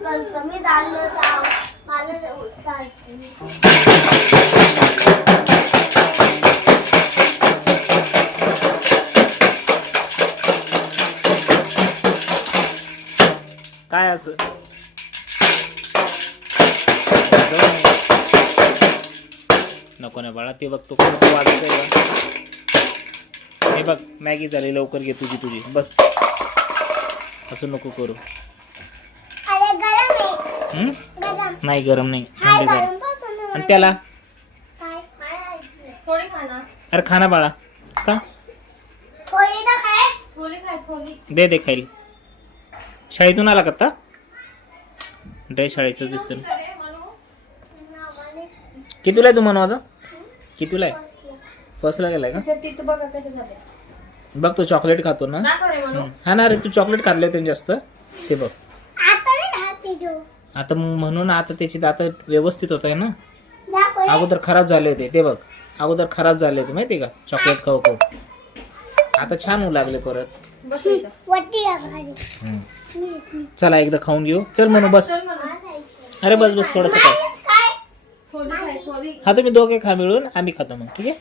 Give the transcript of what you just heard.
मला चालते काय असं? नको ना बाळा ते बघ तो कोणतं वाजत आहे हे बघ मॅगी झाली लवकर घे तुझी तुझी. बस. असं नको करू. हं? नाही गरम नाही. थंड झालं. आणि त्याला? काय थोडी खाना अरे खाना बाळा. का? थोडी थोडी खाय. थोडी दे दे खाईल शाळेतून आला का आता? ड्रेस शाळेचं दिसेल. अरे कितीला आहे तू म्हणू आता? कितीला आहे. फर्स्टला गेलाय का? बघा कशा झाल्या बघ तू चॉकलेट खातो ना. दाखव रे म्हणू हं. हा ना रे तू चॉकलेट खाल्ले होते ना जास्त. ते बघ. आता नाही खाते जो. आता म्हणून आता त्याची दात व्यवस्थित होत आहे ना. अगोदर खराब झाले होते ते बघ. अगोदर खराब झाले होते माहिती का? चॉकलेट खाऊ खाऊ. आता छान होऊ लागले परत. चला एकदा खाऊन घेऊ. चल म्हणू बस. अरे बस बस थोडस खा हा तुम्ही दोघे खा मिळून आम्ही खातो मग ठीक आहे?